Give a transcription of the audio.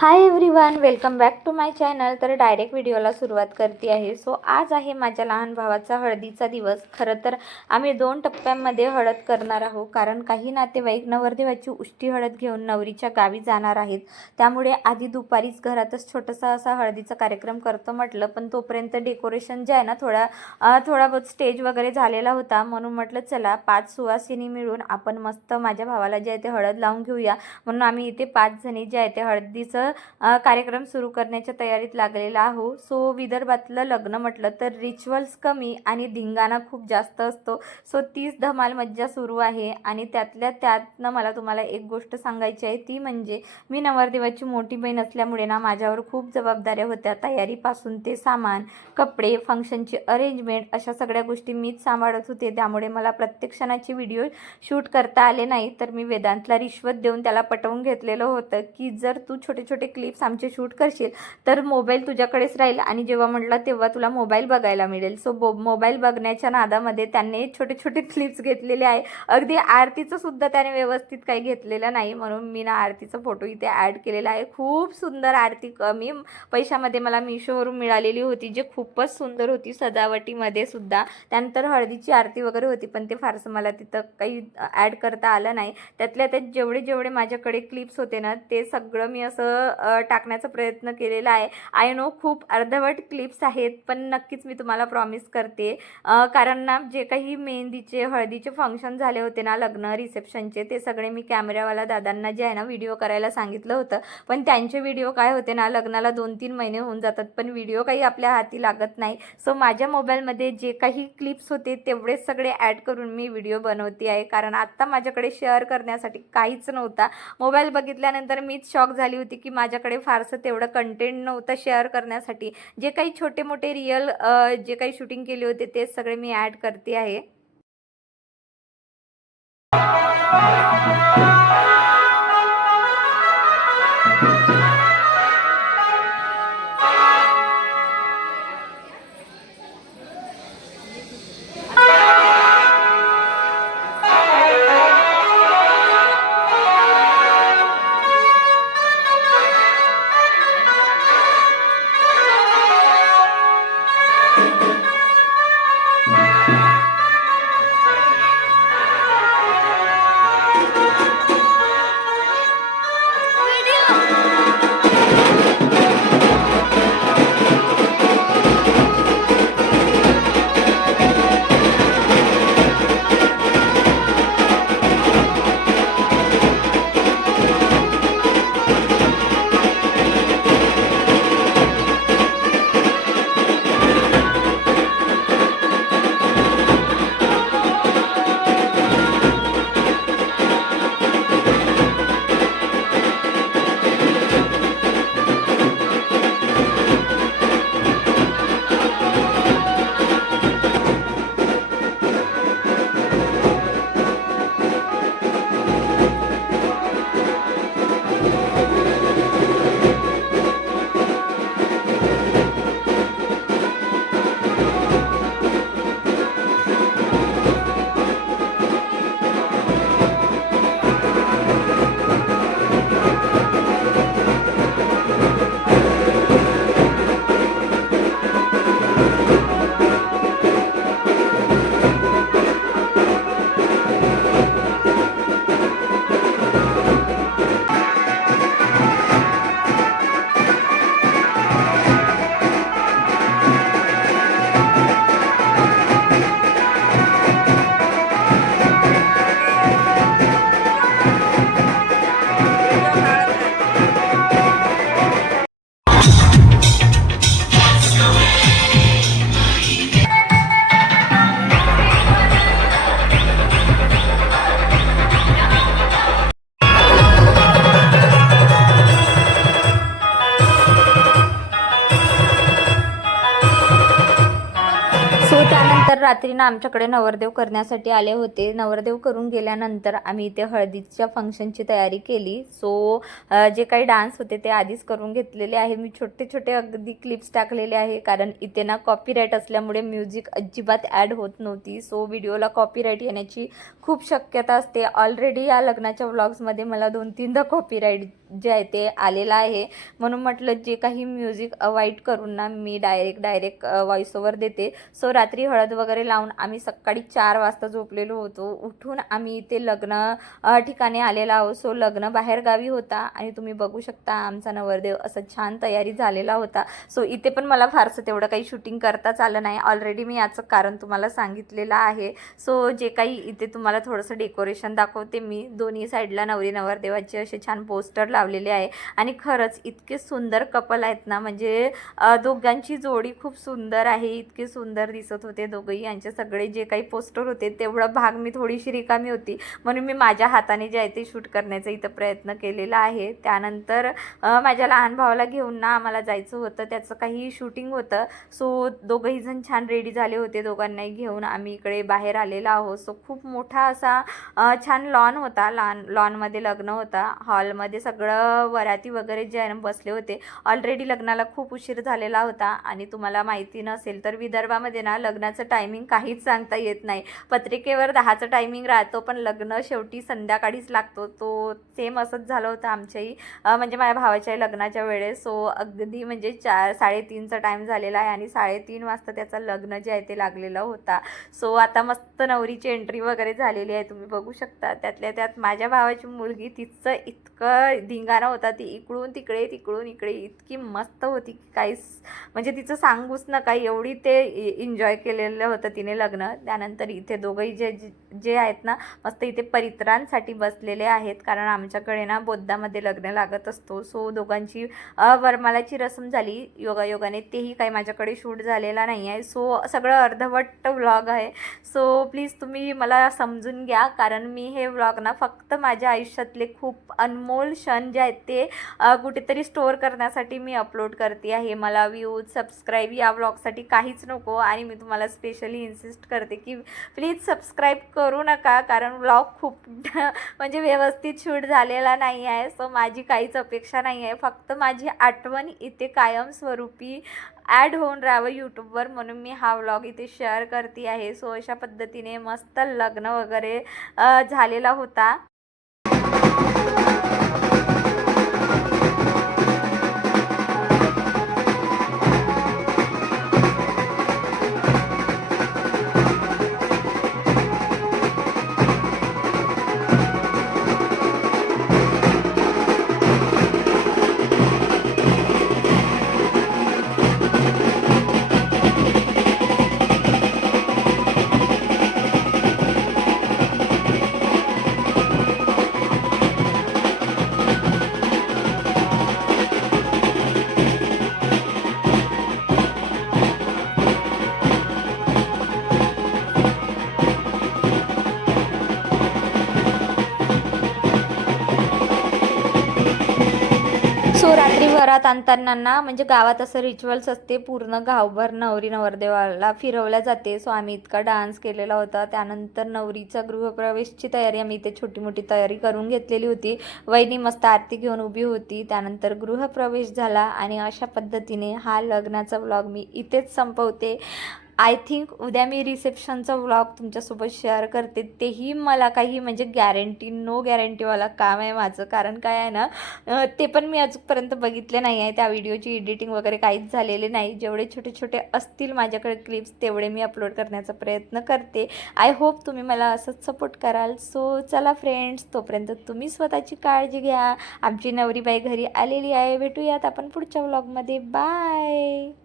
High everyone, welcome back to my channel. तर direct व्हिडिओला सुरुवात करते आहे। सो आज आहे माझ्या लहान भावाचा हळदीचा दिवस। खरं तर आम्ही 2 टप्प्यांमध्ये हळद करणार आहोत, कारण काही नातेवाईक नवरदेवाची उष्टी हळद घेऊन नवरीच्या गावी जाणार आहेत। त्यामुळे आधी दुपारीच घरातच छोटासा असा हळदीचा कार्यक्रम करतो म्हटलं, पण तोपर्यंत डेकोरेशन जे आहे ना थोडा बहुत स्टेज वगैरे झालेला होता, म्हणून म्हटलं चला 5 सुवासिनी मिळून आपण मस्त माझ्या भावाला जे आहे ते हळद लावून घेऊया। म्हणून आम्ही इथे 5 जणी जे आहे ते हळदीचं कार्यक्रम सुरू करण्याच्या तयारीत लागलेला आहो। सो विदर्भातलं लग्न म्हटलं तर रिच्युअल्स कमी आणि धिंगाणा खूप जास्त असतो। सो तीच धमाल मज्जा सुरू आहे। आणि त्यातल्या त्यातनं मला तुम्हाला एक गोष्ट सांगायची आहे, ती म्हणजे मी नवरदेवाची मोठी बहीण असल्यामुळे ना माझ्यावर खूप जबाबदाऱ्या होत्या। तयारीपासून ते सामान, कपडे, फंक्शनची अरेंजमेंट अशा सगळ्या गोष्टी मीच सांभाळत होते। त्यामुळे मला प्रत्येक क्षणाची व्हिडिओ शूट करता आले नाही। तर मी वेदांतला रिश्वत देऊन त्याला पटवून घेतलेलं होतं की जर तू छोटे छोटे क्लिप्स आमचे शूट करशील तर मोबाईल तुझ्याकडेच राहील आणि जेव्हा म्हटलं तेव्हा तुला मोबाईल बघायला मिळेल। सो मोबाईल बघण्याच्या नादामध्ये त्यांनी छोटे छोटे क्लिप्स घेतलेले आहे। अगदी आरतीचं सुद्धा त्याने व्यवस्थित काही घेतलेलं नाही, म्हणून मी ना आरतीचा फोटो इथे ॲड केलेला आहे। खूप सुंदर आरती कमी पैशामध्ये मला मिशोवरून मिळालेली होती, जे खूपच सुंदर होती सजावटीमध्ये सुद्धा। त्यानंतर हळदीची आरती वगैरे होती, पण ते फारसं मला तिथं काही ॲड करता आलं नाही। त्यातल्या त्यात जेवढे माझ्याकडे क्लिप्स होते ना ते सगळं मी असं टाकण्याचा प्रयत्न केलेला आहे। आय नो खूप अर्धवट क्लिप्स आहेत, पण नक्कीच मी तुम्हाला प्रॉमिस करते, कारण ना जे काही मेहंदीचे हळदीचे फंक्शन झाले होते ना, लग्न रिसेप्शनचे, ते सगळे मी कॅमेरावाला दादांना जे आहे ना व्हिडिओ करायला सांगितलं होतं। पण त्यांचे व्हिडिओ काय होते ना, लग्नाला 2-3 महिने होऊन जातात, पण व्हिडिओ काही आपल्या हाती लागत नाही। सो माझ्या मोबाईलमध्ये जे काही क्लिप्स होते तेवढेच सगळे ॲड करून मी व्हिडिओ बनवते आहे, कारण आत्ता माझ्याकडे शेअर करण्यासाठी काहीच नव्हता। मोबाईल बघितल्यानंतर मीच शॉक झाली होती की माझ्याकडे फारसं तेवढं कंटेंट नव्हतं शेअर करण्यासाठी। जे काही छोटे मोठे रिअल जे काही शूटिंग केले होते ते सगळे मी ॲड करते आहे। सो त्यानंतर रात्रीनं आमच्याकडे नवरदेव करण्यासाठी आले होते। नवरदेव करून गेल्यानंतर आम्ही इथे हळदीच्या फंक्शनची तयारी केली। सो जे काही डान्स होते ते आधीच करून घेतलेले आहे। मी छोटे छोटे अगदी क्लिप्स टाकलेले आहे, कारण इथे ना कॉपीराईट असल्यामुळे म्युझिक अजिबात ॲड होत नव्हती। सो व्हिडिओला कॉपीराईट येण्याची खूप शक्यता असते। ऑलरेडी या लग्नाच्या व्लॉग्समध्ये मला 2-3दा कॉपीराईट जे आहे ते आलेलं आहे, म्हणून म्हटलं जे काही म्युझिक अवॉइड करून ना मी डायरेक्ट व्हॉइस ओव्हर देते. सो रात्री हळद वगैरे लावून आम्ही सकाळी 4 वाजता झोपलेलो होतो. उठून आम्ही इथे लग्न ठिकाणी आलेलो आहोत. सो लग्न बाहेरगावी होता आणि तुम्ही बघू शकता आमचा नवरदेव असं छान तयारी झालेला होता. सो इथे पण मला फारसं तेवढं काही शूटिंग करताच आलं नाही. ऑलरेडी मी याचं कारण तुम्हाला सांगितलेलं आहे. सो जे काही इथे तुम्हाला थोडंसं डेकोरेशन दाखवते मी. दोन्ही साईडला नवरी नवरदेवाचे असे छान पोस्टर लावलेले आहे आणि खरंच इतके सुंदर कपल आहेत ना, म्हणजे दोघांची जोडी खूप सुंदर आहे. इतके सुंदर दिसत होते दोघंही. यांचे सगळे जे काही पोस्टर होते तेवढा भाग मी थोडीशी रिकामी होती, म्हणून मी माझ्या हाताने जे आहे ते शूट करण्याचा इथं प्रयत्न केलेला आहे. त्यानंतर माझ्या लहान भावाला घेऊन ना आम्हाला जायचं होतं, त्याचं काही शूटिंग होतं. सो दोघंही जण छान रेडी झाले होते. दोघांनाही घेऊन आम्ही इकडे बाहेर आलेलो आहोत. सो खूप मोठा असा छान लॉन होता. लॉनमध्ये लग्न होता. हॉलमध्ये सगळं वराती वगैरे जे आहे बसले होते. ऑलरेडी लग्नाला खूप उशीर झालेला होता आणि तुम्हाला माहिती नसेल तर विदर्भामध्ये ना लग्नाचं टायमिंग काहीच सांगता येत नाही. पत्रिकेवर 10चं टायमिंग राहतो, पण लग्न शेवटी संध्याकाळीच लागतो. तो सेम असंच झालं होतं आमच्याही, म्हणजे माझ्या भावाच्या लग्नाच्या वेळेस. सो अगदी म्हणजे 3:30चा टाईम झालेला आहे आणि 3:30 वाजता त्याचं लग्न जे आहे ते लागलेलं होता. सो आता मस्त नवरीची एंट्री वगैरे झालेली आहे, तुम्ही बघू शकता. त्यातल्या त्यात माझ्या भावाची मुलगी, तिचं इतकं धिंगाणा होता. ती इकडून तिकडे तिकडून इकडे इतकी मस्त होती की काहीच म्हणजे तिचं सांगूच नका, एवढी ते एन्जॉय केलेलं होतं तिने लग्न. त्यानंतर इथे दोघंही जे जे आहेत ना मस्त इथे परित्रांसाठी बसलेले आहेत, कारण आमच्याकडे ना बोद्धामध्ये लग्न लागत असतो. सो दोघांची वरमालाची रसम झाली योगायोगाने. तेही काही माझ्याकडे शूट झालेला नाही आहे. सो सगळं अर्धवट व्लॉग आहे. सो प्लीज तुम्ही मला समजून घ्या, कारण मी हे व्लॉग ना फक्त माझ्या आयुष्यातले खूप अनमोल क्षण जे आहेत ते कुठेतरी स्टोअर करण्यासाठी मी अपलोड करते आहे. मला व्ह्यूज सबस्क्राईब या व्लॉगसाठी काहीच नको आणि मी तुम्हाला स्पेशली इन्सिस्ट करते की प्लीज सबस्क्राईब करू नका, कारण व्लॉग खूप म्हणजे व्यवस्थित शूट झालेला नाही आहे. सो माझी काहीच अपेक्षा नाही आहे, फक्त माझी आठवण इथे कायमस्वरूपी ॲड होऊन राहावं यूट्यूबवर, म्हणून मी हा व्लॉग इथे शेअर करते आहे. सो अशा पद्धतीने मस्त लग्न वगैरे झालेला होता. सो रात्री वरात आणताना ना म्हणजे गावात असं रिच्युअल्स असते, पूर्ण गावभर नवरी नवरदेवाला फिरवल्या जाते. सो आम्ही इतका डान्स केलेला होता. त्यानंतर नवरीचा गृहप्रवेशची तयारी आम्ही इथे छोटी मोठी तयारी करून घेतलेली होती. वहिनी मस्त आरती घेऊन उभी होती. त्यानंतर गृहप्रवेश झाला आणि अशा पद्धतीने हा लग्नाचा व्लॉग मी इथेच संपवते. आय थिंक उद्या मी रिसेप्शनचा व्लॉग तुमच्यासोबत शेअर करते. तेही मला काही म्हणजे नो गॅरंटीवाला काम आहे माझं, कारण काय आहे ना ते पण मी अजूनपर्यंत बघितले नाही आहे. त्या व्हिडिओची एडिटिंग वगैरे काहीच झालेले नाही. जेवढे छोटे छोटे असतील माझ्याकडे क्लिप्स तेवढे मी अपलोड करण्याचा प्रयत्न करते. आय होप तुम्ही मला असंच सपोर्ट कराल. सो चला फ्रेंड्स, तोपर्यंत तुम्ही स्वतःची काळजी घ्या. आमची नवरीबाई घरी आलेली आहे. भेटूयात आपण पुढच्या व्लॉगमध्ये. बाय.